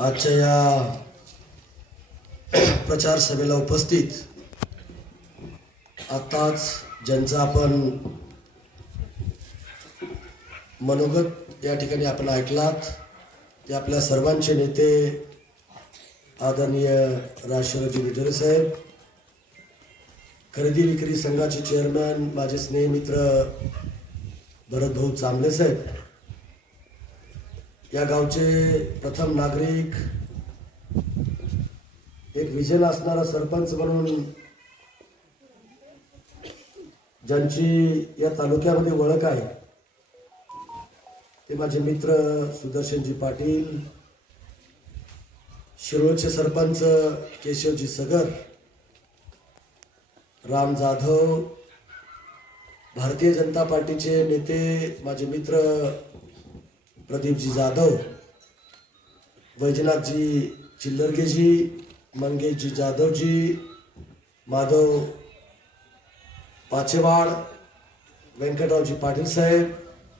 आजच्या या प्रचार सभेला उपस्थित आताच ज्यांचा आपण मनोगत या ठिकाणी आपण ऐकलात ते आपल्या सर्वांचे नेते आदरणीय राजशेखरजी विजय साहेब, खरेदी विक्री संघाचे चेअरमॅन माझे स्नेहमित्र भरतभाऊ चांबले साहेब, या गावचे प्रथम नागरिक, एक विजन असणारा सरपंच म्हणून ज्यांची या तालुक्यामध्ये ओळख आहे ते माझे मित्र सुदर्शनजी पाटील, शिरोळचे सरपंच केशवजी सगर, राम जाधव, भारतीय जनता पार्टीचे नेते माझे मित्र प्रदीपजी जाधव, वैजनाथजी चिल्लरगेजी, मंगेशजी जाधवजी, माधव पाचेवाड, व्यंकटरावजी पाटील साहेब,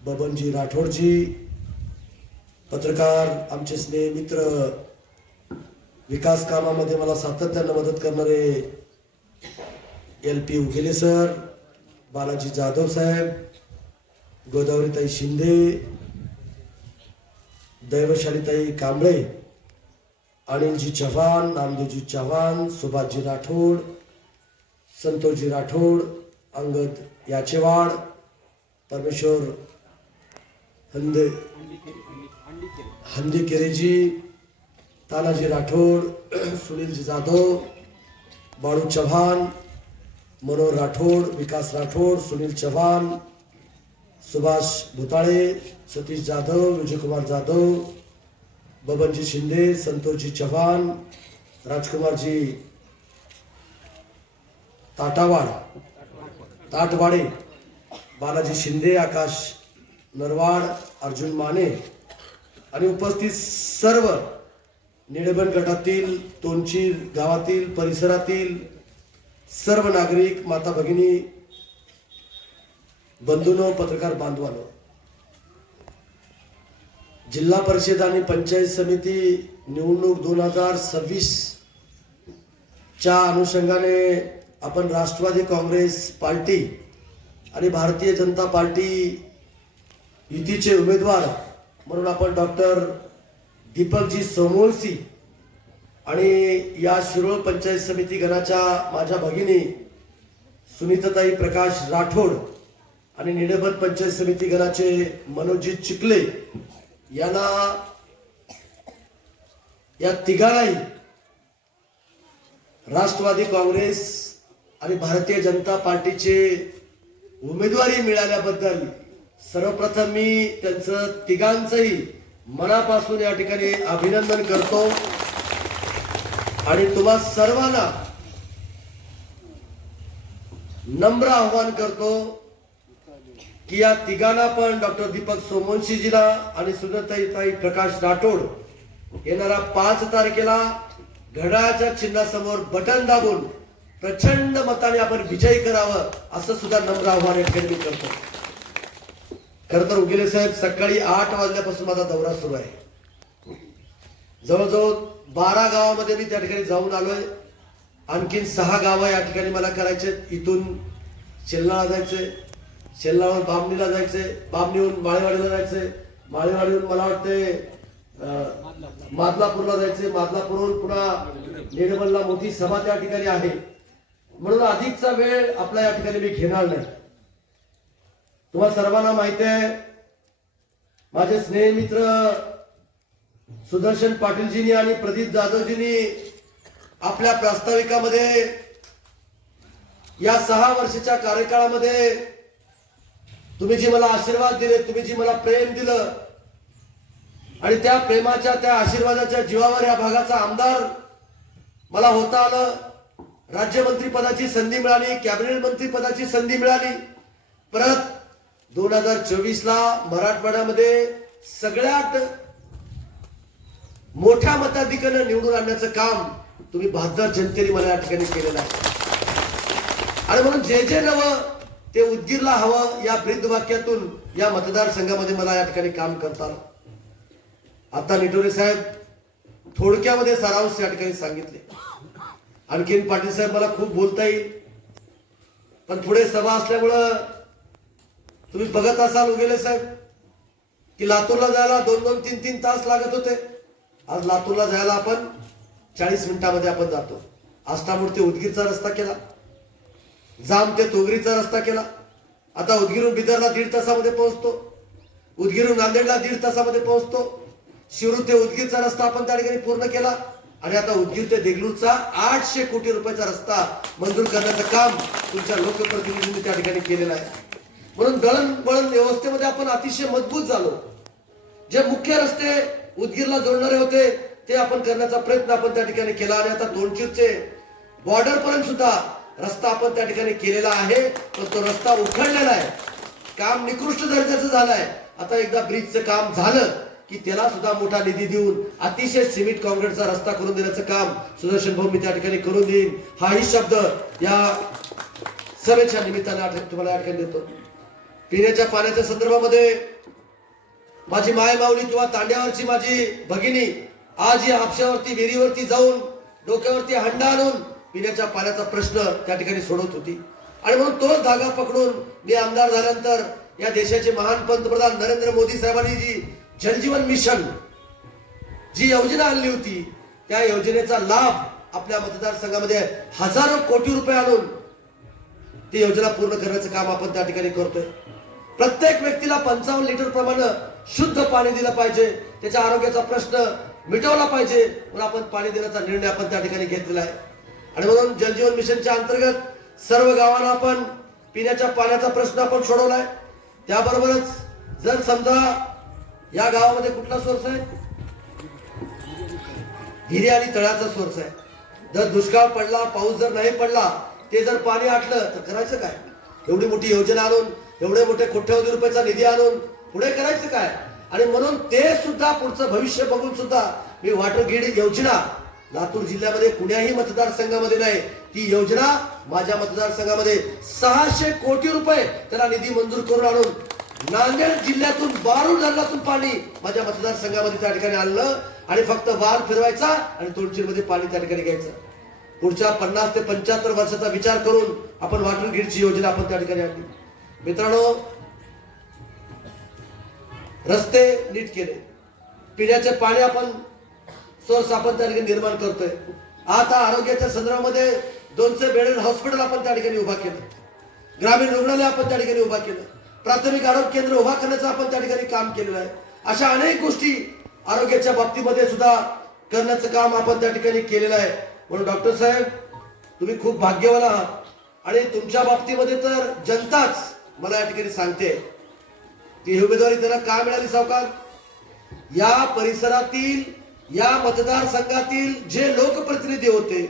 बबनजी राठोडजी, पत्रकार आमचे स्नेह मित्र, विकास कामामध्ये मला सातत्याने मदत करणारे LP उगेले सर, बालाजी जाधव साहेब, गोदावरीताई शिंदे, दैवशालीताई कांबळे, अनिलजी चव्हाण, नामदेवजी चव्हाण, सुभाषजी राठोड, संतोषजी राठोड, अंगद याचेवाड, परमेश्वर हंदीकेरेजी, तानाजी राठोड, सुनीलजी जाधव, बाळू चव्हाण, मनोहर राठोड, विकास राठोड, सुनील चव्हाण, सुभाष भुताळे, सतीश जाधव, विजयकुमार जाधव, बबनजी शिंदे, संतोषजी चव्हाण, राजकुमारजी ताटवाडे, बालाजी शिंदे, आकाश नरवाड, अर्जुन माने आणि उपस्थित सर्व निळेबन गटातील, तोंडशीर गावातील, परिसरातील सर्व नागरिक, माता भगिनी, बंधूंनो, पत्रकार बांधवांनो, जिल्हा परिषद आणि पंचायत समिती निवडणूक 2026 च्या अनुषंगाने आपण राष्ट्रवादी काँग्रेस पार्टी आणि भारतीय जनता पार्टी युतीचे उमेदवार म्हणून आपण डॉक्टर दीपकजी सोमवंशी आणि या शिरोळ पंचायत समिती गणाच्या माझ्या भगिनी सुनीताताई प्रकाश राठोड आणि निडेबन पंचायत समिती गणाचे मनोजी चिखले यांना, या तिघांनाही राष्ट्रवादी काँग्रेस आणि भारतीय जनता पार्टीचे उमेदवारी मिळाल्याबद्दल सर्वप्रथम मी त्यांचं तिघांचंही मनापासून या ठिकाणी अभिनंदन करतो आणि तुम्हा सर्वांना नम्र आव्हान करतो की या तिघांना पण डॉक्टर दीपक सोमवंशीजीला आणि सुनीताताई प्रकाश राठोड येणाऱ्या 5 तारखेला घड्याळाच्या चिन्हासमोर बटन दाबून प्रचंड मताने आपण विजयी करावं असं सुद्धा नम्र आव्हान या ठिकाणी करतो. खरं तर उगेले साहेब, सकाळी 8 वाजल्यापासून माझा दौरा सुरू आहे. जवळजवळ 12 गावामध्ये मी त्या ठिकाणी जाऊन आलोय. आणखीन 6 गावं या ठिकाणी मला करायचे. इथून शेलनाळा जायचे, शेलनाळावर बामणीला जायचे, बामणीहून माळेवाडीला जायचे, माळेवाडीहून मला वाटते मादलापूरला जायचे, मादलापूरहून पुन्हा निडबनला मोठी सभा त्या ठिकाणी आहे. म्हणून अधिकचा वेळ आपला या ठिकाणी मी घेणार नाही. तुम्हाला सर्वांना माहिती आहे, माझे स्नेहमित्र सुदर्शन पाटीलजींनी आणि प्रदीप जाधवजींनी आपल्या प्रास्ताविकामध्ये या 6 वर्षाच्या कार्यकाळामध्ये तुम्ही जी मला आशीर्वाद दिले, तुम्ही जी मला प्रेम दिलं आणि त्या प्रेमाच्या, त्या आशीर्वादाच्या जीवावर या भागाचा आमदार मला होता आलं. राज्यमंत्री पदाची संधी मिळाली, कॅबिनेट मंत्री पदाची संधी मिळाली. परत 2024ला मराठवाड्यामध्ये सगळ्यात मोठ्या मताधिक्याने निवडून आणण्याचं काम तुम्ही बहादर जनतेने मला या ठिकाणी केलेलं आहे. आणि म्हणून जे नवं ते उदगीरला हवं या ब्रीद वाक्यातून या मतदारसंघामध्ये मला या ठिकाणी काम करतात. आता निटोरे साहेब थोडक्यामध्ये सारांश या ठिकाणी सांगितले. आणखीन पाटील साहेब मला खूप बोलता येईल, पण पुढे सभा असल्यामुळं तुम्ही बघत असाल उगेले साहेब की लातूरला जायला 2-2, 3-3 तास लागत होते. आज लातूरला जायला आपण 40 मिनिटांमध्ये आपण जातो. आष्टामूर ते उदगीरचा रस्ता केला, जाम ते तोगरीचा रस्ता केला. आता उदगीरून बिदरला 1.5 तासामध्ये पोहोचतो, उदगीरून नांदेडला 1.5 तासामध्ये पोहोचतो. शिरूर ते उदगीरचा रस्ता आपण त्या ठिकाणी पूर्ण केला आणि आता उदगीर ते देगलूरचा 800 कोटी रुपयाचा रस्ता मंजूर करण्याचं काम तुमच्या लोकप्रतिनिधींनी त्या ठिकाणी केलेलं आहे. म्हणून दळणवळण व्यवस्थेमध्ये आपण अतिशय मजबूत झालो. जे मुख्य रस्ते उदगीरला जोडणारे होते ते आपण करण्याचा प्रयत्न आपण त्या ठिकाणी केला आणि आता तोंडशीरचे बॉर्डर पर्यंत सुद्धा रस्ता आपण त्या ठिकाणी केलेला आहे. पण तो रस्ता उखडलेला आहे, काम निकृष्ट दर्जाचं झालंय. आता एकदा ब्रिजचं काम झालं की त्याला सुद्धा मोठा निधी देऊन अतिशय सिमेंट कॉन्क्रीटचा रस्ता करून देण्याचं काम सुदर्शन भाऊ मी त्या ठिकाणी करून देईन. हाही शब्द या सभेच्या निमित्ताने तुम्हाला या ठिकाणी देतो. पिण्याच्या पाण्याच्या संदर्भामध्ये माझी माय माऊली किंवा तांड्यावरची माझी भगिनी आज या हापशावरती विहिरीवरती जाऊन डोक्यावरती हंडा आणून पिण्याच्या पाण्याचा प्रश्न त्या ठिकाणी सोडवत होती. आणि म्हणून तोच धागा पकडून मी आमदार झाल्यानंतर या देशाचे महान पंतप्रधान नरेंद्र मोदी साहेबांनी जी जलजीवन मिशन जी योजना आणली होती त्या योजनेचा लाभ आपल्या मतदारसंघामध्ये हजारो कोटी रुपये आणून ती योजना पूर्ण करण्याचं काम आपण त्या ठिकाणी करतोय. प्रत्येक व्यक्तीला 55 लिटर प्रमाणे शुद्ध पाणी दिलं पाहिजे, त्याच्या आरोग्याचा प्रश्न मिटवला पाहिजे म्हणून आपण पाणी देण्याचा निर्णय आपण त्या ठिकाणी घेतलेला आहे. आणि म्हणून जलजीवन मिशनच्या अंतर्गत सर्व गावांना आपण पिण्याच्या पाण्याचा प्रश्न आपण सोडवलाय. त्याबरोबरच जर समजा या गावामध्ये कुठला सोर्स आहे, विहिरी आणि तळ्याचा सोर्स आहे. जर दुष्काळ पडला, पाऊस जर नाही पडला, ते जर पाणी आटलं तर करायचं काय? एवढी मोठी योजना आणून एवढे मोठे कोट्यवधी रुपयाचा निधी आणून पुढे करायचं काय? आणि म्हणून ते सुद्धा पुढचं भविष्य बघून सुद्धा मी वॉटर ग्रीड योजना लातूर जिल्ह्यामध्ये कुण्याही मतदारसंघामध्ये नाही, ती योजना माझ्या मतदारसंघामध्ये 600 कोटी रुपये त्याला निधी मंजूर करून आणून नांदेड जिल्ह्यातून बारूड धरणातून पाणी माझ्या मतदारसंघामध्ये त्या ठिकाणी आणलं आणि फक्त वार फिरवायचा आणि तोंडशीरमध्ये पाणी त्या ठिकाणी घ्यायचं. पुढच्या 50 ते 75 वर्षाचा विचार करून आपण वॉटर ग्रीडची योजना आपण त्या ठिकाणी आणली. मित्रांनो, रस्ते नीट केले, पिण्याचे पाणी आपण सोर्स आपण त्या ठिकाणी निर्माण करतोय. आता आरोग्याच्या संदर्भामध्ये 200 बेडेड हॉस्पिटल आपण त्या ठिकाणी उभा केलं, ग्रामीण रुग्णालय आपण त्या ठिकाणी उभा केलं, प्राथमिक आरोग्य केंद्र उभा करण्याचं आपण त्या ठिकाणी काम केलेलं आहे. अशा अनेक गोष्टी आरोग्याच्या बाबतीमध्ये सुद्धा करण्याचं काम आपण त्या ठिकाणी केलेलं आहे. म्हणून डॉक्टर साहेब तुम्ही खूप भाग्यवान आहात आणि तुमच्या बाबतीमध्ये तर जनताच मला या ठिकाणी सांगते की ही उमेदवारी त्याला का मिळाली. सावकार, या परिसरातील या मतदारसंघातील जे लोकप्रतिनिधी होते,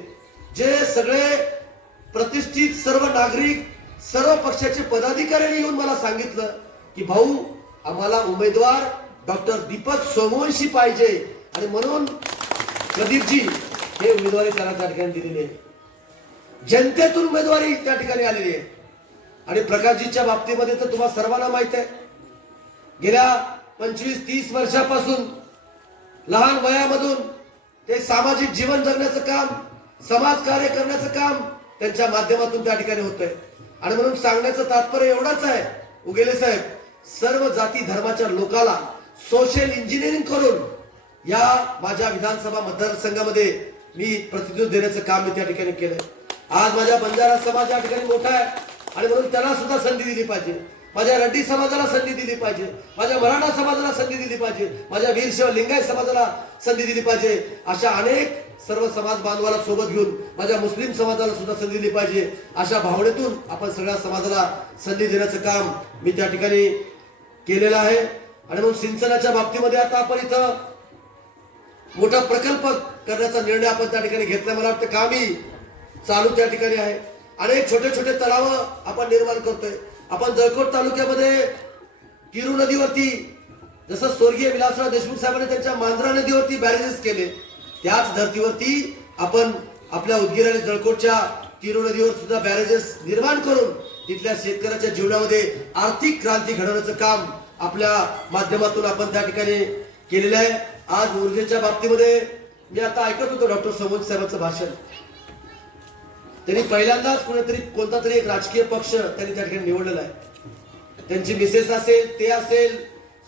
जे सगळे प्रतिष्ठित सर्व नागरिक, सर्व पक्षाचे पदाधिकाऱ्यांनी येऊन मला सांगितलं की भाऊ आम्हाला उमेदवार डॉक्टर दीपक सोमवंशी पाहिजे आणि म्हणून प्रदीपजी हे उमेदवारी त्याला त्या ठिकाणी दिलेली आहे. जनतेतून उमेदवारी त्या ठिकाणी आलेली आहे. आणि प्रकाशजीच्या बाबतीमध्ये तर तुम्हाला सर्वांना माहित आहे, गेल्या 25-30 वर्षापासून लहान वयामधून ते सामाजिक जीवन जगण्याचं काम, समाज कार्य करण्याचं काम त्यांच्या माध्यमातून त्या ठिकाणी होतंय. आणि म्हणून सांगण्याचं तात्पर्य एवढाच आहे उगेले साहेब, सर्व जाती धर्माच्या लोकांना सोशल इंजिनिअरिंग करून या माझ्या विधानसभा मतदारसंघामध्ये मी प्रतिनिधित्व देण्याचं काम मी त्या ठिकाणी केलंय. आज माझ्या बंजारा समाज या ठिकाणी मोठा आहे आणि म्हणून त्यांना सुद्धा संधी दिली पाहिजे, माझ्या रेड्डी समाजाला संधी दिली पाहिजे, माझ्या मराठा समाजाला संधी दिली पाहिजे, माझ्या वीरशैव लिंगायत समाजाला संधी दिली पाहिजे. अशा अनेक सर्व समाज बांधवाला सोबत घेऊन माझ्या मुस्लिम समाजाला सुद्धा संधी दिली पाहिजे. अशा भावनेतून आपण सगळ्या समाजाला संधी देण्याचं काम मी त्या ठिकाणी केलेलं आहे. आणि म्हणून सिंचनाच्या बाबतीमध्ये आता आपण इथं मोठा प्रकल्प करण्याचा निर्णय आपण त्या ठिकाणी घेतला. मला वाटतं कामही चालू त्या ठिकाणी आहे. अनेक छोटे छोटे तलाव आपण निर्माण करतोय. आपण जळकोट तालुक्यामध्ये तिरू नदीवरती जसं स्वर्गीय विलासराव देशमुख साहेबांनी त्यांच्या मांजरा नदीवरती बॅरेजेस केले, त्याच धर्तीवरती आपण आपल्या उदगीर आणि जळकोटच्या तिरू नदीवर सुद्धा बॅरेजेस निर्माण करून तिथल्या शेतकऱ्याच्या जीवनामध्ये आर्थिक क्रांती घडवण्याचं काम आपल्या माध्यमातून आपण त्या ठिकाणी केलेलं आहे. आज ऊर्जेच्या बाबतीमध्ये मी आता ऐकत होतो डॉक्टर समोद साहेबांचं भाषण. त्यांनी पहिल्यांदाच कोणता तरी एक राजकीय पक्ष त्यांनी त्या ठिकाणी निवडलेला आहे. त्यांची मिसेस असेल, ते असेल,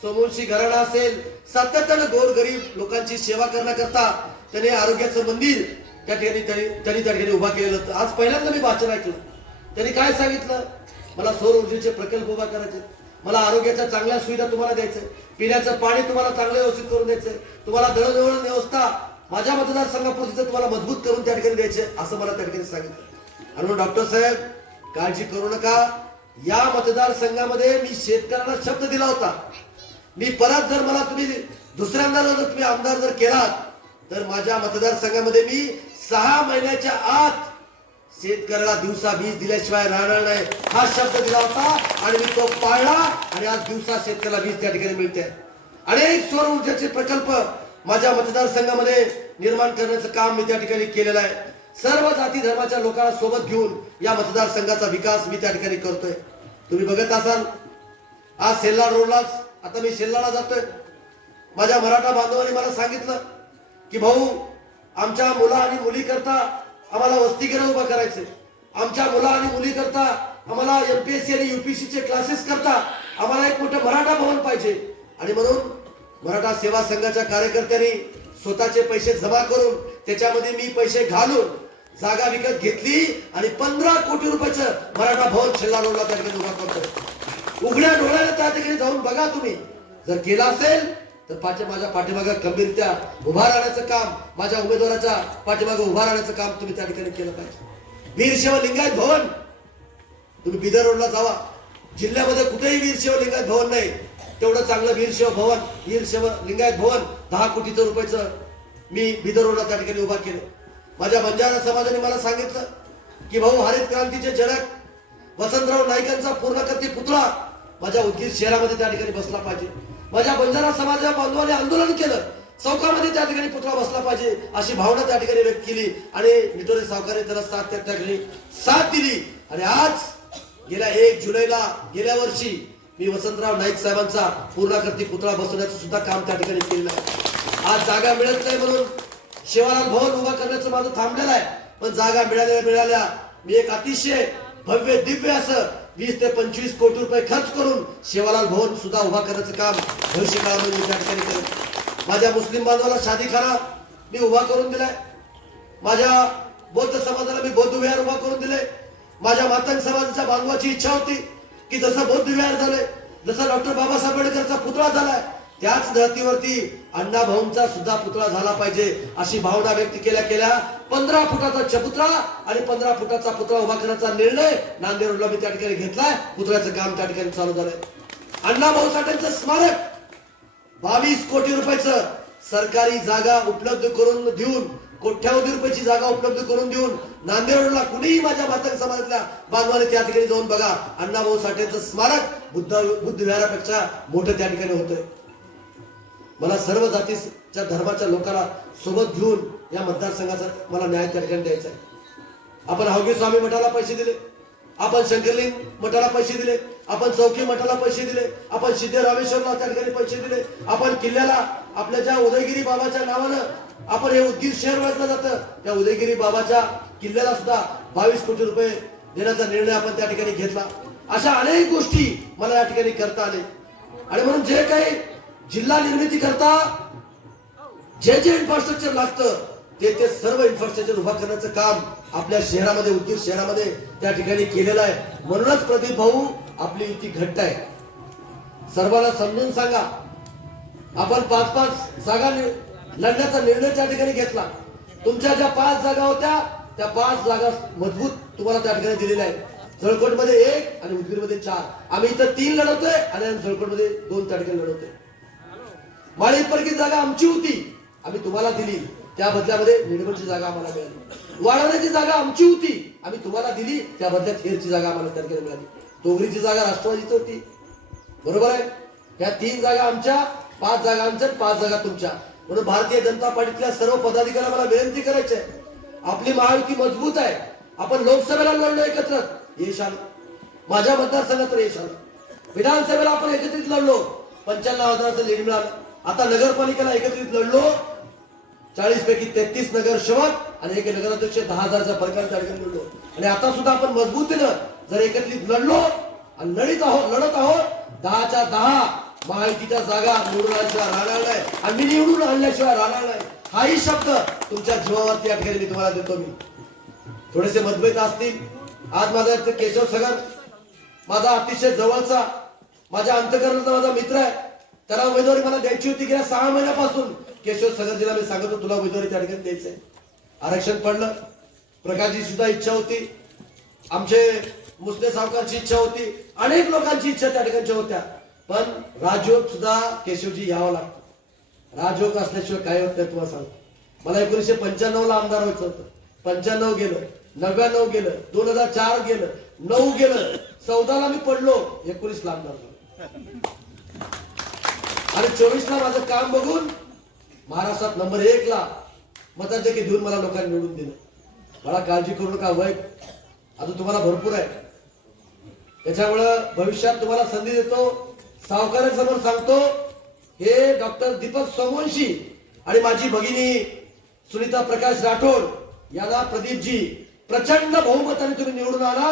समोरची घराणा असेल, सातत्यानं गोरगरीब लोकांची सेवा करण्याकरता त्यांनी आरोग्याचं मंदिर त्या ठिकाणी त्यांनी त्या ठिकाणी उभा केलेलं होतं. आज पहिल्यांदा मी भाषण ऐकलं. त्यांनी काय सांगितलं, मला सौर ऊर्जेचे प्रकल्प उभा करायचे, मला आरोग्याच्या चांगल्या सुविधा तुम्हाला द्यायचे, पिण्याचं पाणी तुम्हाला चांगलं व्यवस्थित करून द्यायचं, तुम्हाला दळणवळण व्यवस्था माझ्या मतदारसंघापुरती तुम्हाला मजबूत करून त्या ठिकाणी द्यायचे, असं मला त्या ठिकाणी सांगितलं. आणि मग डॉक्टर साहेब काळजी करू नका, या मतदारसंघामध्ये मी शेतकऱ्यांना शब्द दिला होता, मी परत जर मला तुम्ही दुसऱ्यांदा जर तुम्ही आमदार जर केलात तर माझ्या मतदारसंघामध्ये मी 6 महिन्याच्या आत शेतकऱ्याला दिवसा वीज दिल्याशिवाय राहणार नाही, हा शब्द दिला होता आणि मी तो पाळला. आणि आज दिवसा शेतकऱ्याला वीज त्या ठिकाणी मिळते. अनेक सौर ऊर्जेचे प्रकल्प माझ्या मतदारसंघामध्ये निर्माण करण्याचं काम मी त्या ठिकाणी केलेलं आहे. सर्व जाती धर्माच्या लोकांना सोबत घेऊन या मतदारसंघाचा विकास मी त्या ठिकाणी करतोय. तुम्ही बघत असाल आज सेल्लार रोडलाच, आता मी सेल्लारला जातोय, माझ्या मराठा बांधवांनी मला सांगितलं की भाऊ आमच्या मुला आणि मुली करता आम्हाला वसतिगृह उभा करायचे, आमच्या मुला आणि मुली करता आम्हाला एमपीएससी आणि यूपीएससी चे क्लासेस करता आम्हाला एक मोठं मराठा भवन पाहिजे. आणि म्हणून मराठा सेवा संघाच्या कार्यकर्त्यांनी स्वतःचे पैसे जमा करून त्याच्यामध्ये मी पैसे घालून जागा विकत घेतली आणि 15 कोटी रुपयाचं मराठा भवन सेल्लार रोडला त्या ठिकाणी उभा करतोय. उघड्या डोळ्याने त्या ठिकाणी जाऊन बघा, तुम्ही जर केला असेल तर माझ्या पाठीमागे खंबीरत्या उभा राहण्याचं काम, माझ्या उमेदवाराच्या पाठीमागे उभा राहण्याचं काम तुम्ही त्या ठिकाणी केलं पाहिजे. वीरशैव लिंगायत भवन तुम्ही बिदर रोडला जावा, जिल्ह्यामध्ये कुठेही वीरशैव लिंगायत भवन नाही, तेवढं चांगलं वीरशैव लिंगायत भवन 10 कोटीचं रुपयाचं मी बिदर रोडला त्या ठिकाणी उभा केलं. माझ्या बंजारा समाजाने मला सांगितलं की भाऊ हरित क्रांतीचे जनक वसंतराव नाईकांचा पूर्णकर्ती पुतळा माझ्या उदगीर शहरामध्ये त्या ठिकाणी बसला पाहिजे. माझ्या बंजारा समाजा बांधवांनी आंदोलन केलं, चौकामध्ये त्या ठिकाणी पुतळा बसला पाहिजे अशी भावना त्या ठिकाणी व्यक्त केली आणि निटोरे सावकारे त्याला त्या ठिकाणी साथ दिली. आणि आज गेल्या 1 जुलैला गेल्या वर्षी मी वसंतराव नाईक साहेबांचा पूर्णाकृती पुतळा बसवण्याचं सुद्धा काम त्या ठिकाणी केलेलं आहे. आज जागा मिळत नाही म्हणून शिवालाल भवन उभा करण्याचं माझं थांबलेलं आहे, पण जागा मिळाल्या मी एक अतिशय भव्य दिव्य असं 20 ते 25 कोटी रुपये खर्च करून शिवालाल भवन सुद्धा उभा करण्याचं काम भविष्य काळामध्ये त्या ठिकाणी करेन. माझ्या मुस्लिम बांधवाला शादीखाना मी उभा करून दिलाय, माझ्या बौद्ध समाजाला मी बौद्ध विहार उभा करून दिले. माझ्या मातंग समाजाच्या बांधवाची इच्छा होती की जसं बौद्ध विहार झालंय, जसं डॉक्टर बाबासाहेब आंबेडकरचा पुतळा झालाय, त्याच धर्तीवरती अण्णा भाऊंचा सुद्धा पुतळा झाला पाहिजे अशी भावना व्यक्त केल्या 15 फुटाचा चबुतरा आणि 15 फुटाचा पुतळा उभा करण्याचा निर्णय नांदेड रोडला मी त्या ठिकाणी घेतलाय. पुतळ्याचं काम त्या ठिकाणी चालू झालंय. अण्णा भाऊ साठेंचं स्मारक 22 कोटी रुपयाचं सरकारी जागा उपलब्ध करून देऊन, कोट्यावधी रुपयाची जागा उपलब्ध करून देऊन नांदेड रोडला कुणीही माझ्या मातंग समाजातल्या बांधवाने त्या ठिकाणी जाऊन बघा, अण्णा भाऊ साठेंचं स्मारक बुद्ध विहारापेक्षा मोठं त्या ठिकाणी होतंय. मला सर्व जातीच्या धर्माच्या लोकांना सोबत घेऊन या मतदारसंघाचा मला न्याय त्या ठिकाणी द्यायचा आहे. आपण हावगे स्वामी मठाला पैसे दिले, आपण शंकरलिंग मठाला पैसे दिले, आपण चौकी मठाला पैसे दिले, आपण सिद्धरामेश्वरला त्या ठिकाणी पैसे दिले, आपण किल्ल्याला आपल्या ज्या उदयगिरी बाबाच्या नावानं आपण हे उदगीर शहर ओळखलं जातं त्या उदयगिरी बाबाच्या किल्ल्याला सुद्धा 22 कोटी रुपये देण्याचा निर्णय आपण त्या ठिकाणी घेतला. अशा अनेक गोष्टी मला या ठिकाणी करता आले. आणि म्हणून जे काही जिल्हा निर्मिती करता जे इन्फ्रास्ट्रक्चर लागतं ते सर्व इन्फ्रास्ट्रक्चर उभा करण्याचं काम आपल्या शहरामध्ये उदगीर शहरामध्ये त्या ठिकाणी केलेलं आहे. म्हणूनच प्रदीप भाऊ आपली युती घट्ट आहे. सर्वांना समजून सांगा, आपण 5-5 जागा लढण्याचा निर्णय त्या ठिकाणी घेतला. तुमच्या ज्या 5 जागा होत्या त्या 5 जागा मजबूत तुम्हाला त्या ठिकाणी दिलेल्या आहेत. जळकोटमध्ये 1 आणि उदगीरमध्ये 4. आम्ही इथं 3 लढवतोय आणि जळकोटमध्ये 2 त्या ठिकाणी लढवतोय. माळी परकी जागा आमची होती, आम्ही तुम्हाला दिली, त्या बदल्यामध्ये निडवणची जागा आम्हाला मिळाली. वाढवण्याची जागा आमची होती, आम्ही तुम्हाला दिली, त्या बदल्यात हेरची जागा आम्हाला त्या ठिकाणी मिळाली. तोगरीची जागा राष्ट्रवादीची होती, बरोबर आहे. त्या 3 जागा आमच्या, 5 जागा आमच्या, 5 जागा तुमच्या. म्हणून भारतीय जनता पार्टीतल्या सर्व पदाधिकाऱ्यांना मला विनंती करायची आहे, आपली महायुती मजबूत आहे. आपण लोकसभेला लढलो एकत्र, यश आलं. माझ्या मतदारसंघात यश आलं. विधानसभेला आपण एकत्रित लढलो, 95,000चं लीड मिळालं. आता नगरपालिकेला एकत्रित लढलो 40 पैकी 33 नगरसेवक आणि एक नगराध्यक्ष 10,000च्या फरकाने त्या ठिकाणी लढलो. आणि आता सुद्धा आपण मजबूतीनं जर एकत्रित लढलो आणि लढत आहोत 10च्या 10 महायुतीच्या जागा निवडून आणल्याशिवाय राहणार नाही आणि मी निवडून आणल्याशिवाय राहणार नाही. हाही शब्द तुमच्या जीवावरती या ठिकाणी मी तुम्हाला देतो. मी थोडेसे मतभेद असतील. आज माझा केशव सगर माझा अतिशय जवळचा माझ्या अंतःकरणाचा माझा मित्र आहे. त्याला उमेदवारी मला द्यायची होती. गेल्या 6 महिन्यापासून केशव सगरजीला मी सांगत होतो तुला उमेदवारी त्या ठिकाणी द्यायचंय. आरक्षण पडलं. प्रकाशची सुद्धा इच्छा होती. आमचे मुस्ते सावकारची इच्छा होती. अनेक लोकांची इच्छा त्या ठिकाणच्या होत्या. पण राजयोग सुद्धा केशवजी यावं लागतं. राजयोग असल्याशिवाय काय होत नाही तुम्हाला सांगतो. मला 1995 ला आमदार व्हायचं होतं. 95 गेलं, 99 गेलं, 2004 गेलं, 9 गेलं, 14 ला मी पडलो, 19 ला आमदार झालो. आणि 24 ला माझं काम बघून महाराष्ट्रात नंबर 1 ला मताधिक्य देऊन मला लोकांनी निवडून दिलं. मला काळजी करू नका. वय अजून तुम्हाला भरपूर आहे. त्याच्यामुळं भविष्यात तुम्हाला संधी देतो. सावकारांसमोर सांगतो हे डॉक्टर दीपक सोमवंशी आणि माझी भगिनी सुनीता प्रकाश राठोड याला प्रदीपजी प्रचंड बहुमताने तुम्ही निवडून आणा.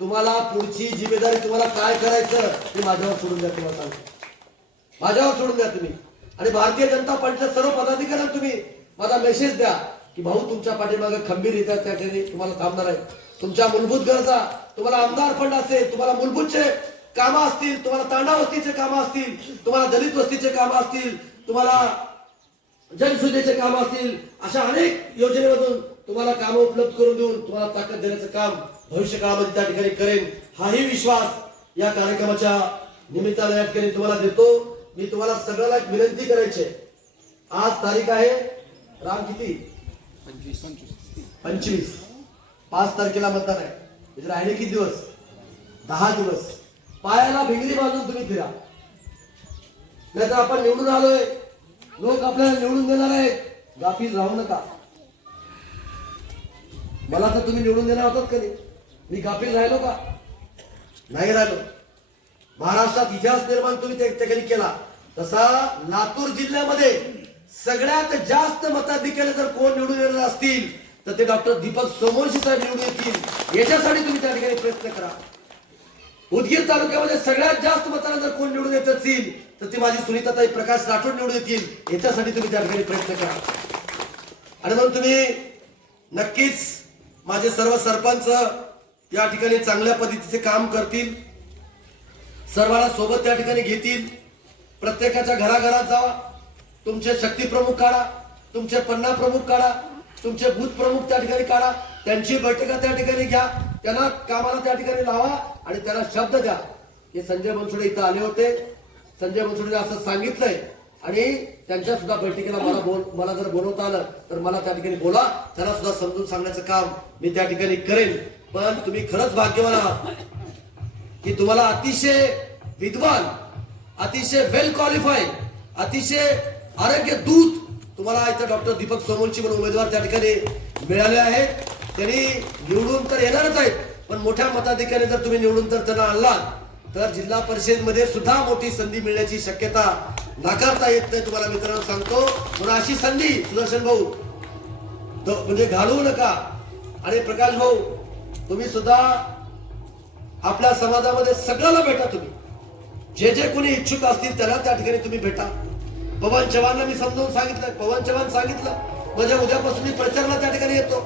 तुम्हाला पुढची जिम्मेदारी तुम्हाला काय करायचं ते माझ्यावर सोडून द्या. तुम्हाला सांगतो माझ्यावर सोडून द्या तुम्ही. आणि भारतीय जनता पार्टीच्या सर्व पदाधिकाऱ्यांना तुम्ही माझा मेसेज द्या की भाऊ तुमच्या पाठीमागे खंबीर येतात त्या ठिकाणी तुम्हाला थांबणार आहे. तुमच्या मूलभूत गरजा तुम्हाला आमदार फंड असेल, तुम्हाला मूलभूतचे कामं असतील, तुम्हाला तांडा वस्तीचे कामं असतील, तुम्हाला दलित वस्तीचे कामं असतील, तुम्हाला जनसुविधेचे कामं असतील, अशा अनेक योजनेमधून तुम्हाला कामं उपलब्ध करून देऊन तुम्हाला ताकद देण्याचं काम भविष्य काळामध्ये त्या ठिकाणी करेन. हाही विश्वास या कार्यक्रमाच्या निमित्ताने या ठिकाणी तुम्हाला देतो. मी तुम्हाला सगळ्याला एक विनंती करायची आहे. आज तारीख आहे राम किती 25. 5 तारखेला मतदान आहे. म्हणजे राहिले किती दिवस? 10 दिवस. पायाला भिंगरी बांधून तुम्ही फिरा. नाहीतर आपण निवडून आलोय, लोक आपल्याला निवडून देणार आहेत, गाफील राहू नका. मला तर तुम्ही निवडून देणार होतात कधी? मी गाफील राहिलो का? नाही राहिलो. महाराष्ट्रात इतिहास निर्माण तुम्ही त्या ठिकाणी केला. तसा लातूर जिल्ह्यामध्ये सगळ्यात जास्त मताधिक्याने जर कोण निवडून येणार असतील तर ते डॉक्टर दीपक सोमवंशी साहेब निवडून येतील. याच्यासाठी तुम्ही त्या ठिकाणी प्रयत्न करा. उदगीर तालुक्यामध्ये सगळ्यात जास्त मतांना जर कोण निवडून येत असतील तर ती माझी सुनीताताई प्रकाश राठोड निवडून येतील. याच्यासाठी तुम्ही त्या ठिकाणी प्रयत्न करा. आणि म्हणून तुम्ही नक्कीच माझे सर्व सरपंच या ठिकाणी चांगल्या पद्धतीचे काम करतील. सर्वांना सोबत त्या ठिकाणी घेतील. प्रत्येकाच्या घराघरात जावा. तुमचे शक्ती प्रमुख काढा, तुमचे पन्ना प्रमुख काढा, तुमचे बूथ प्रमुख त्या ठिकाणी काढा. त्यांची बैठका त्या ठिकाणी घ्या. त्यांना कामाला त्या ठिकाणी लावा आणि त्यांना शब्द द्या की संजय बनसोडे इथं आले होते, संजय बनसोडे असं सांगितलंय आणि त्यांच्या सुद्धा बैठकीला मला जर बोलवता आलं तर मला त्या ठिकाणी बोला. त्यांना सुद्धा समजून सांगण्याचं काम मी त्या ठिकाणी करेन. पण तुम्ही खरंच भाग्यवान आहात की तुम्हाला अतिशय विद्वान, अतिशय वेल क्वालिफाईड, अतिशय आरोग्य दूत तुम्हाला इथं डॉक्टर दीपक सोमवंशी म्हणून उमेदवार त्या ठिकाणी मिळाले आहेत. त्यांनी निवडून तर येणारच आहेत, पण मोठ्या मताधिक्याने जर तुम्ही निवडून तर त्यांना आणलात तर जिल्हा परिषदेमध्ये सुद्धा मोठी संधी मिळण्याची शक्यता नाकारता येत नाही. तुम्हाला मित्रांनो सांगतो. म्हणून अशी संधी सुदर्शन भाऊ म्हणजे घालवू नका. आणि प्रकाश भाऊ तुम्ही सुद्धा आपल्या समाजामध्ये सगळ्याला भेटा. तुम्ही जे कोणी इच्छुक असतील त्याला त्या ठिकाणी तुम्ही भेटा. पवन चव्हाणला मी समजावून सांगितलं. पवन चव्हाण सांगितलं म्हणजे उद्यापासून मी प्रचाराला त्या ठिकाणी येतो.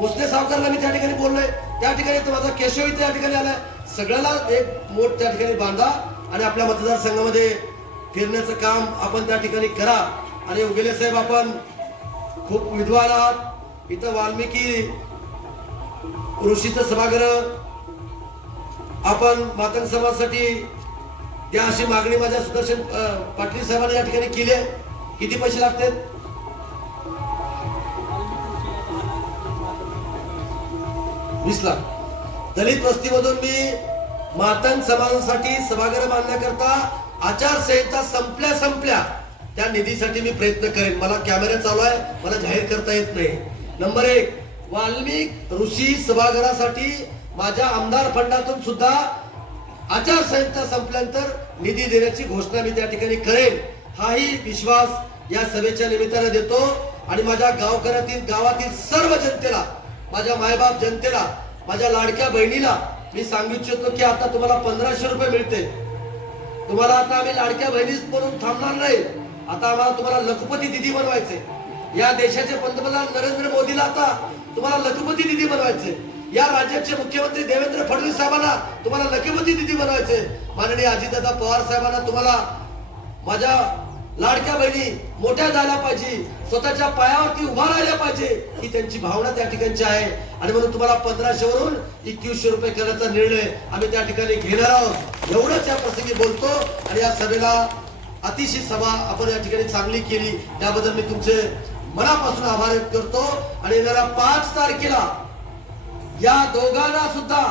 मुस्ते सावकारला मी त्या ठिकाणी बोललोय. त्या ठिकाणी येतो. माझा केशव त्या ठिकाणी आलाय. सगळ्याला एक मोठ त्या ठिकाणी बांधा आणि आपल्या मतदारसंघामध्ये फिरण्याचं काम आपण त्या ठिकाणी करा. आणि उगेले साहेब आपण खूप विद्वान आहात. इथं वाल्मिकी ऋषीचं सभागृह आपण मातंग समाजासाठी त्या अशी मागणी माझ्या सुदर्शन पाटील साहेबांनी या ठिकाणी केली आहे. किती पैसे लागतात? 20 लाख. दलित वस्तीमधून मी मातंग समाजासाठी सभागृह बांधण्याकरता आचारसंहिता संपल्या त्या निधीसाठी मी प्रयत्न करेन. मला कॅमेरा चालू आहे, मला जाहीर करता येत नाही. नंबर 1 वाल्मिक ऋषी सभागृहासाठी माझ्या आमदार फंडातून सुद्धा आचारसंहिता संपल्यानंतर निधी देण्याची घोषणा मी त्या ठिकाणी करेन. हाही विश्वास या सभेच्या निमित्ताने देतो. आणि माझ्या गावातील सर्व जनतेला, माझ्या मायबाप जनतेला, माझ्या लाडक्या बहिणीला मी सांगू इच्छितो की आता तुम्हाला 1500 रुपये मिळते. तुम्हाला आता आम्ही लाडक्या बहिणीच म्हणून थांबणार नाही. आता आम्हाला तुम्हाला लखपती दिदी बनवायचे. या देशाचे पंतप्रधान नरेंद्र मोदीला आता तुम्हाला लखपती दिदी बनवायचे. या राज्याचे मुख्यमंत्री देवेंद्र फडणवीस साहेबांना तुम्हाला लखपती दिदी बनवायचे. माननीय अजितदादा पवार साहेबांना तुम्हाला, माझ्या लाडक्या बहिणी मोठ्या झाल्या पाहिजे, स्वतःच्या पायावरती उभा राहिल्या पाहिजे, ही त्यांची भावना त्या ठिकाणची आहे. आणि म्हणून तुम्हाला 1500 वरून 2100 रुपये करण्याचा निर्णय आम्ही त्या ठिकाणी घेणार आहोत. एवढंच या प्रसंगी बोलतो. आणि या सभेला अतिशय सभा आपण या ठिकाणी चांगली केली, त्याबद्दल मी तुमचे मनापासून आभार व्यक्त करतो. आणि येणाऱ्या 5 तारखेला या दोघांना सुद्धा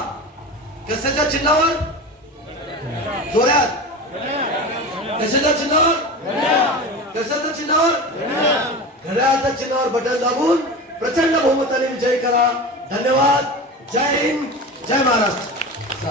कशाच्या चिन्हावर, जोरात कशाच्या चिन्हावर, कशाच्या चिन्हावर, घड्याळाच्या चिन्हावर बटन दाबून प्रचंड बहुमताने विजय करा. धन्यवाद. जय हिंद, जय महाराष्ट्र.